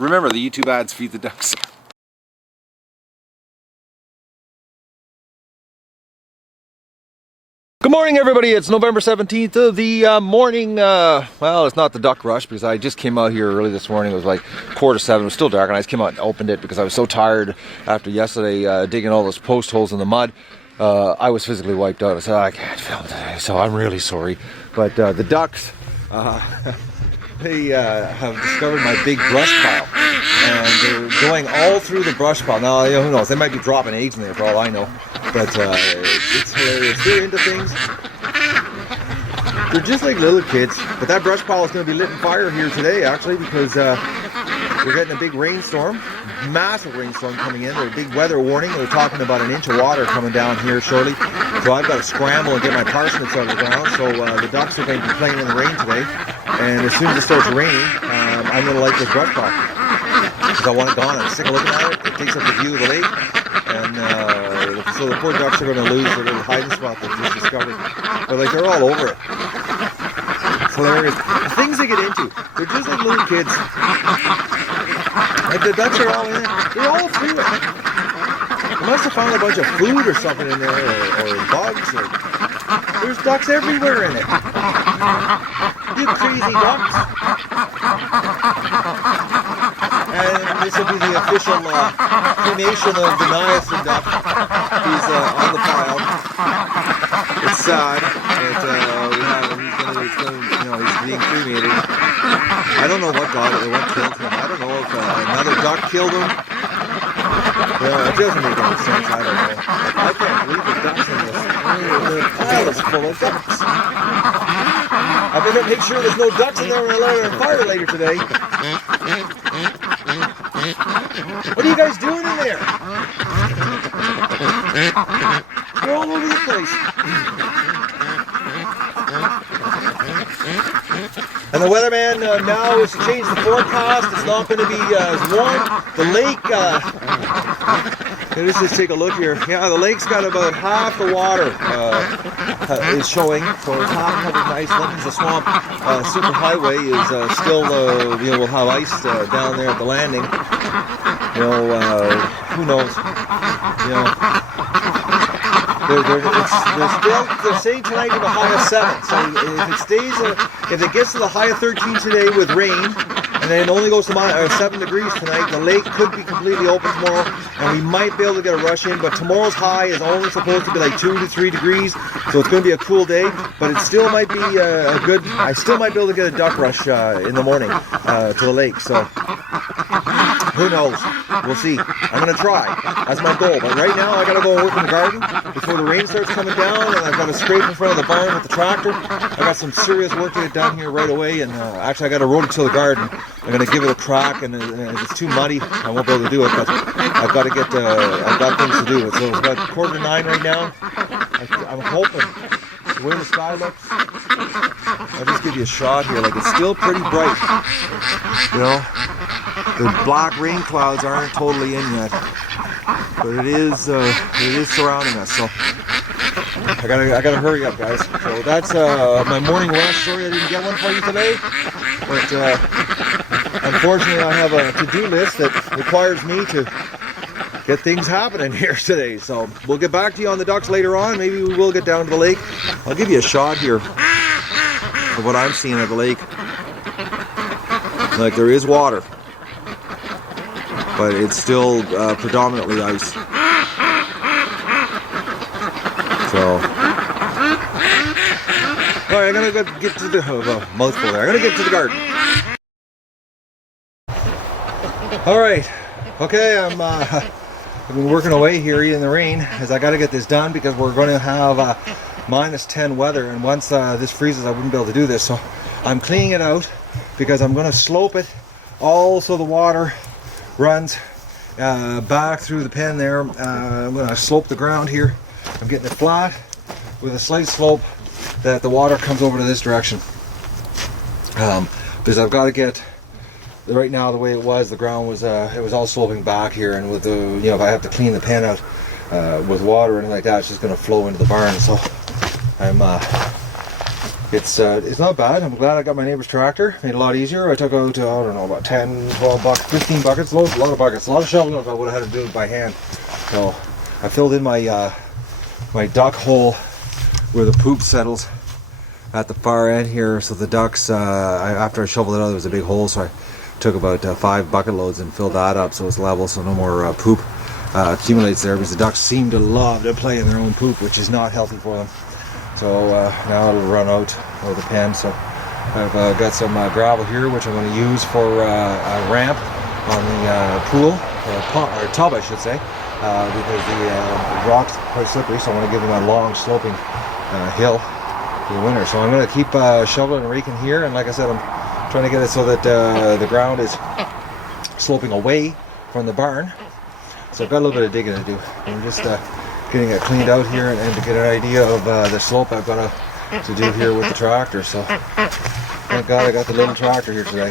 Remember, the YouTube ads feed the ducks. Good morning, everybody. It's November 17th of the morning. Well, it's not the duck rush because I just came out here early this morning. It was like 6:45. It was still dark, and I just came out and opened it because I was so tired after yesterday digging all those post holes in the mud. I was physically wiped out. I said, I can't film today, so I'm really sorry. But the ducks, they have discovered my big brush pile, and they're going all through the brush pile. Now, who knows? They might be dropping eggs in there for all I know. But it's hilarious. They're into things. They're just like little kids. But that brush pile is going to be lit on fire here today, actually, because we're getting a big rainstorm. Massive rainstorm coming in. There's a big weather warning. They're talking about an inch of water coming down here shortly. So I've got to scramble and get my parsnips out of the ground. So the ducks are going to be playing in the rain today. And as soon as it starts raining, I'm going to light this brush pile. Because I want it gone. I'm sick of looking at it. It takes up the view of the lake. And so the poor ducks are going to lose their little hiding spot they've just discovered. But like, they're all over it. It's hilarious. The things they get into, they're just like little kids. Like the ducks are all in it. They're all through it. They must have found a bunch of food or something in there, or bugs. There's ducks everywhere in it. You crazy ducks. And this will be the official cremation of the niacin duck. He's on the pile. It's sad that we have him. He's being cremated. I don't know what got it, what killed him. I don't know if another duck killed him. It doesn't make any sense. I don't know. I can't believe the ducks in this. The pile is full of ducks. I better make sure there's no ducks in there when I light it on fire later today. What are you guys doing in there? They're all over the place. And the weatherman now has changed the forecast. It's not going to be as warm. The lake, let's just take a look here. Yeah, the lake's got about half the water is showing. So it's half covered in ice. Lincoln's the swamp superhighway is still, we'll have ice down there at the landing. Who knows? They're saying tonight to the high of 7. So if it gets to the high of 13 today with rain, and then it only goes to 7 degrees tonight, the lake could be completely open tomorrow, and we might be able to get a rush in. But tomorrow's high is only supposed to be like 2 to 3 degrees, so it's going to be a cool day. But it still might be I still might be able to get a duck rush in the morning to the lake. So who knows? We'll see. I'm going to try. That's my goal. But right now, I got to go and work in the garden before the rain starts coming down, and I've got to scrape in front of the barn with the tractor. I got some serious work to get done here right away, and actually I got to road it to the garden. I'm going to give it a crack, and if it's too muddy, I won't be able to do it, but I've got to get, I've got things to do. So it's about 8:45 right now. I'm hoping, the way the sky looks, I'll just give you a shot here. Like, it's still pretty bright, The black rain clouds aren't totally in yet, but it is surrounding us. So I gotta hurry up, guys. So that's my morning rush. Sorry I didn't get one for you today, but unfortunately I have a to-do list that requires me to get things happening here today. So we'll get back to you on the ducks later on. Maybe we will get down to the lake. I'll give you a shot here of what I'm seeing at the lake. Like, there is water, but it's still predominantly ice. So, all right, I'm gonna get to the mouthful there. I'm gonna get to the garden. All right, okay. I've been working away here in the rain as I got to get this done because we're going to have -10 weather, and once this freezes, I wouldn't be able to do this. So I'm cleaning it out because I'm going to slope it all so the water runs back through the pen there. I'm going to slope the ground here. I'm getting it flat with a slight slope that the water comes over to this direction. Because I've got to get, right now the way it was, the ground was it was all sloping back here, and with the, if I have to clean the pen out with water or anything like that, it's just going to flow into the barn. So I'm it's not bad. I'm glad I got my neighbor's tractor. Made it a lot easier. I took out, I don't know, about 10, 12 buckets, 15 buckets, a lot of buckets, a lot of shoveling if I would have had to do it by hand. So I filled in my my duck hole where the poop settles at the far end here. So the ducks, after I shoveled it out, there was a big hole. So I took about 5 bucket loads and filled that up so it's level, so no more poop accumulates there, because the ducks seem to love to play in their own poop, which is not healthy for them. So now it'll run out of the pen. So I've got some gravel here, which I'm going to use for a ramp on the pool, or tub I should say, because the rock's quite slippery, so I want to give them a long sloping hill for the winter. So I'm going to keep shoveling and raking here, and like I said, I'm trying to get it so that the ground is sloping away from the barn. So I've got a little bit of digging to do. I'm just getting it cleaned out here, and to get an idea of the slope I've got to do here with the tractor. So thank God I got the little tractor here today.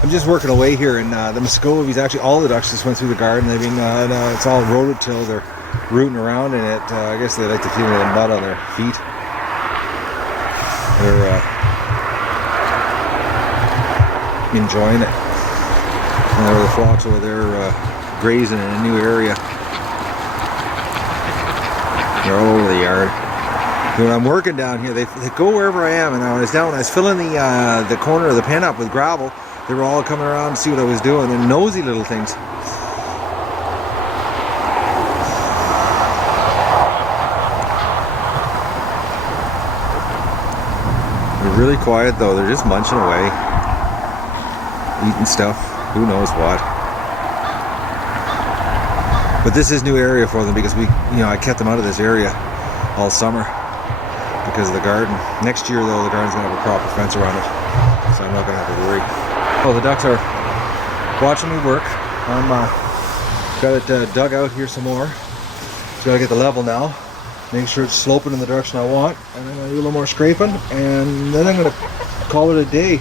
I'm just working away here, and the Muscovies, actually all the ducks just went through the garden. They've been, it's all rototill. They're rooting around in it. I guess they like to feel the mud on their feet. They're enjoying it. And there are the flocks over there grazing in a new area. They're all over the yard. When I'm working down here, they go wherever I am. And when I was filling the corner of the pen up with gravel, they were all coming around to see what I was doing, and nosy little things. They're really quiet though. They're just munching away, eating stuff. Who knows what? But this is new area for them, because I kept them out of this area all summer because of the garden. Next year though, the garden's gonna have a proper fence around it, so I'm not gonna have to worry. Oh, the ducks are watching me work. I'm got it dug out here some more. Just gotta get the level now, make sure it's sloping in the direction I want, and then I'm gonna do a little more scraping, and then I'm gonna call it a day.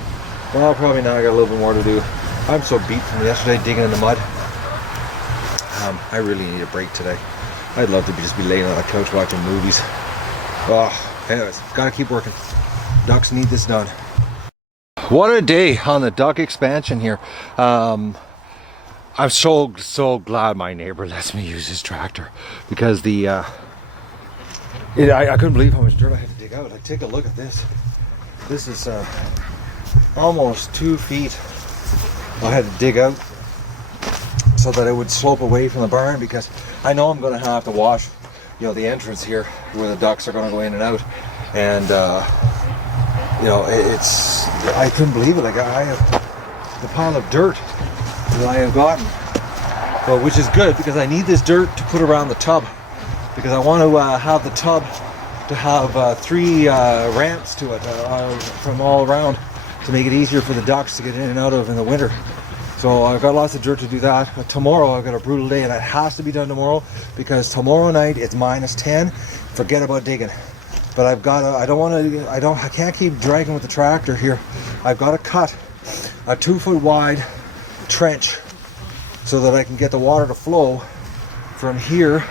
Well, probably not. I got a little bit more to do. I'm so beat from yesterday digging in the mud. I really need a break today. I'd love to just be laying on the couch watching movies. Oh, anyways, gotta keep working. Ducks need this done. What a day on the duck expansion here. I'm so glad my neighbor lets me use his tractor, because I couldn't believe how much dirt I had to dig out. Like, take a look at this. This is almost 2 feet I had to dig out so that it would slope away from the barn, because I know I'm going to have to wash, the entrance here where the ducks are going to go in and out, and I couldn't believe it. Like, I have the pile of dirt that I have gotten, well, which is good, because I need this dirt to put around the tub, because I want to have the tub to have 3 ramps to it from all around, to make it easier for the ducks to get in and out of in the winter. So I've got lots of dirt to do that. But tomorrow I've got a brutal day, and that has to be done tomorrow, because tomorrow night it's -10. Forget about digging. But I've got to, I can't keep dragging with the tractor here. I've got to cut a 2-foot wide trench so that I can get the water to flow from here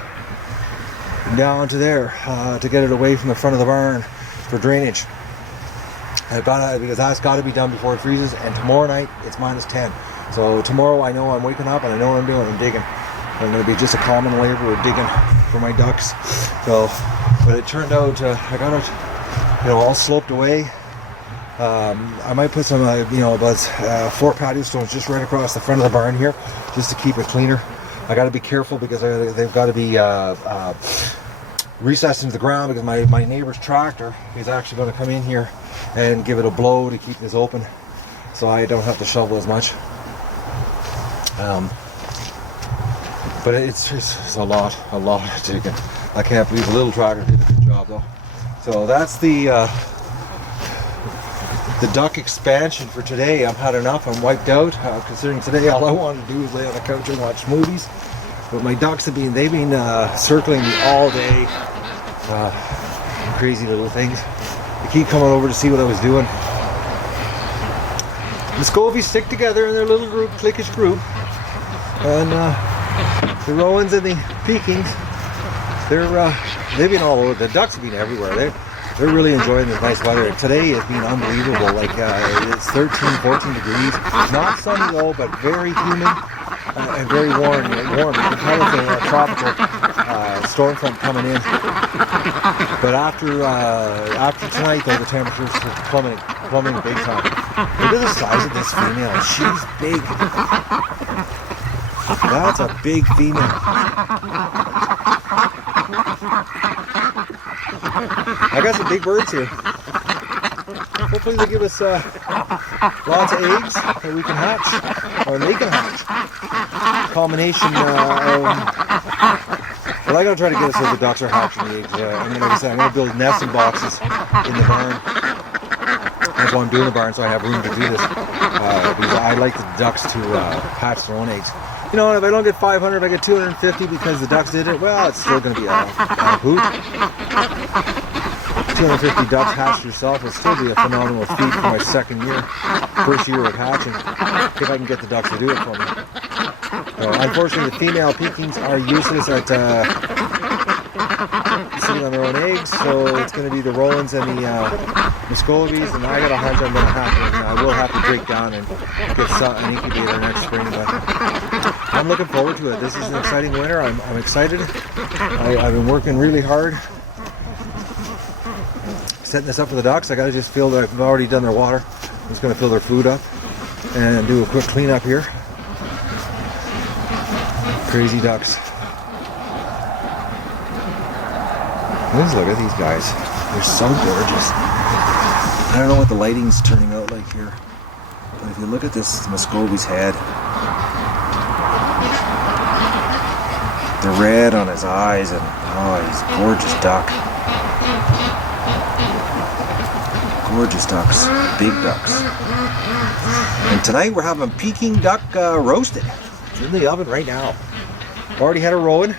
down to there, to get it away from the front of the barn for drainage. Because that's got to be done before it freezes, and tomorrow night it's -10. So tomorrow I know I'm waking up and I know what I'm doing. I'm digging. I'm going to be just a common laborer digging for my ducks. So, but it turned out I got it, all sloped away. I might put some, about 4 patio stones just right across the front of the barn here, just to keep it cleaner. I got to be careful, because they've got to be recessed into the ground, because my neighbor's tractor is actually going to come in here and give it a blow to keep this open, so I don't have to shovel as much. But it's a lot of digging. I can't believe the little tractor did a good job though. So that's the duck expansion for today. I've had enough. I'm wiped out, considering today all I wanted to do is lay on the couch and watch movies. But my ducks they've been circling me all day. Crazy little things. They keep coming over to see what I was doing. The Scovies stick together in their little group, cliquish group, and the Rowans and the Pekings, they've been all over. The ducks have been everywhere. they're really enjoying this nice weather. Today has been unbelievable. Like it's 13, 14 degrees. Not sunny though, but very humid and very warm. Warm. You can tell it's a tropical storm front coming in. But after tonight, though, the temperatures are plummeting big time. Look at the size of this female. She's big. That's a big female. I got some big birds here. Hopefully they give us lots of eggs that we can hatch, or they can hatch. Combination well, I'm going to try to get it so the ducks are hatching the eggs. I mean, like I said, I'm going to build nesting boxes in the barn. That's why I'm doing the barn, so I have room to do this. Because I like the ducks to hatch their own eggs. You know, if I don't get 500, if I get 250 because the ducks did it, well, it's still going to be a hoot. 250 ducks hatched yourself will still be a phenomenal feat for my first year of hatching, if I can get the ducks to do it for me. Unfortunately, the female Pekings are useless at sitting on their own eggs, so it's going to be the Rollins and the Muscovies, and I got a hunch I'm going to have to, I will have to break down and get an incubator next spring, but I'm looking forward to it. This is an exciting winter. I'm excited. I've been working really hard setting this up for the ducks. I got to just feel that I've already done their water. I'm just going to fill their food up and do a quick cleanup here. Crazy ducks. Let's look at these guys. They're so gorgeous. I don't know what the lighting's turning out like here, but if you look at this Muscovy's head, the red on his eyes, and oh, he's a gorgeous duck. Gorgeous ducks, big ducks. And tonight we're having Peking duck roasted. It's in the oven right now. Already had a rowan.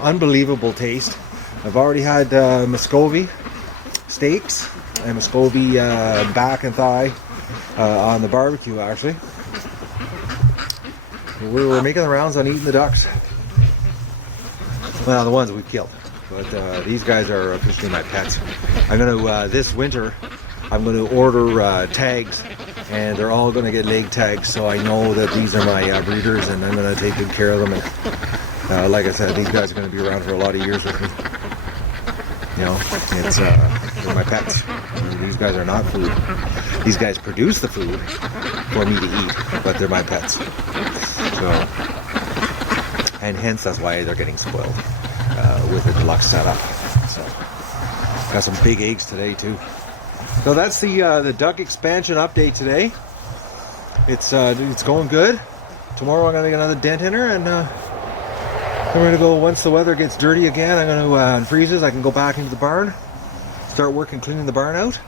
Unbelievable taste. I've already had Muscovy steaks and Muscovy back and thigh on the barbecue, actually. We're making the rounds on eating the ducks. Well, the ones we killed. But these guys are officially my pets. I'm going to, this winter, I'm going to order tags, and they're all going to get leg tags, so I know that these are my breeders, and I'm going to take good care of them. And like I said, these guys are going to be around for a lot of years with me. You know, it's they're my pets. These guys are not food. These guys produce the food for me to eat, but they're my pets. So, and hence that's why they're getting spoiled with the deluxe setup. So, got some big eggs today too. So that's the duck expansion update today. It's going good. Tomorrow I'm gonna get another dent in her, and I'm gonna go once the weather gets dirty again. I'm gonna freezes. I can go back into the barn, start working cleaning the barn out,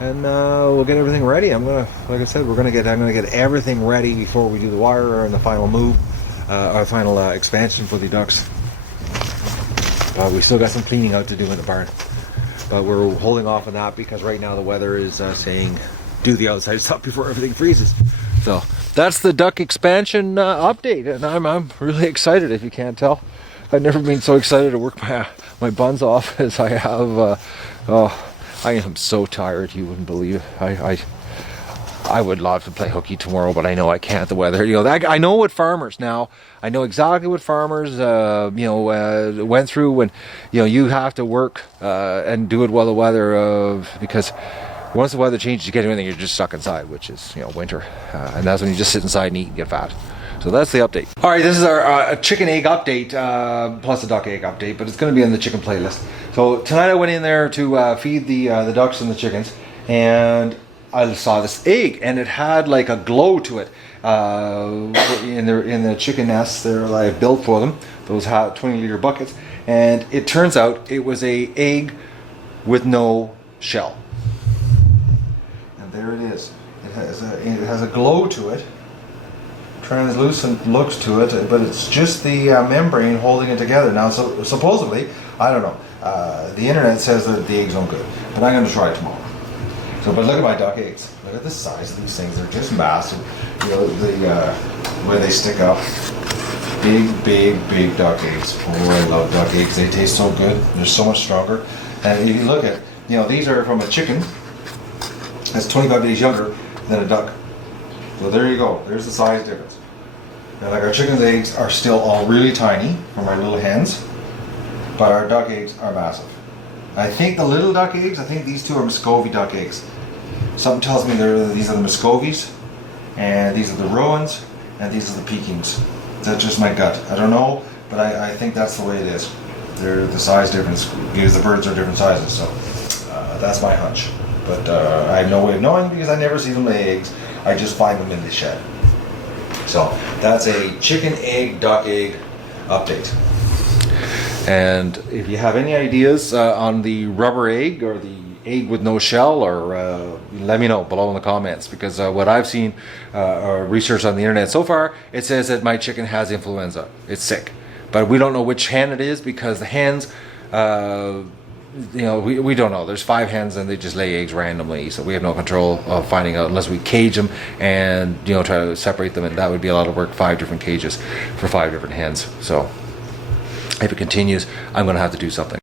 and we'll get everything ready. Like I said, I'm gonna get everything ready before we do the wire and the final move, our final expansion for the ducks. We still got some cleaning out to do in the barn. But we're holding off on that because right now the weather is saying do the outside stuff before everything freezes. So that's the duck expansion update, and I'm really excited. If you can't tell, I've never been so excited to work my buns off as I have. I am so tired, you wouldn't believe it. I would love to play hooky tomorrow, but I know I can't. The weather, you know. I know what farmers now. I know exactly what farmers, went through when, you have to work and do it while the weather, because once the weather changes, you get anything, you're just stuck inside, which is, winter, and that's when you just sit inside and eat and get fat. So that's the update. All right, this is our chicken egg update, plus a duck egg update, but it's going to be in the chicken playlist. So tonight I went in there to feed the ducks and the chickens, and I saw this egg, and it had like a glow to it. In the chicken nests that I built for them, those 20-liter buckets, and it turns out it was a egg with no shell. And there it is. It has a glow to it, translucent looks to it, but it's just the membrane holding it together. Now, so supposedly, I don't know. The internet says that the eggs aren't good, but I'm going to try it tomorrow. But look at my duck eggs. Look at the size of these things. They're just massive. The way they stick up. Big duck eggs. Oh, I love duck eggs. They taste so good. They're so much stronger. And if you look at, you know, these are from a chicken that's 25 days younger than a duck. So there you go. There's the size difference. Now, like our chicken's eggs are still all really tiny from our little hens, but our duck eggs are massive. I think the little duck eggs, I think these two are Muscovy duck eggs. Something tells me these are the Muscovies, and these are the Rowans, and these are the Pekings. That's just my gut. I don't know, but I think that's the way it is. They're the size difference because the birds are different sizes, so that's my hunch. But I have no way of knowing because I never see them lay eggs. I just find them in the shed. So that's a chicken egg, duck egg update. And if you have any ideas on the rubber egg or the egg with no shell, or let me know below in the comments, because what I've seen or research on the internet so far, it says that my chicken has influenza. It's sick, but we don't know which hen it is because the hens, you know, we don't know. There's 5 hens and they just lay eggs randomly, so we have no control of finding out unless we cage them and, you know, try to separate them, and that would be a lot of work. 5 different cages for 5 different hens. So if it continues, I'm going to have to do something.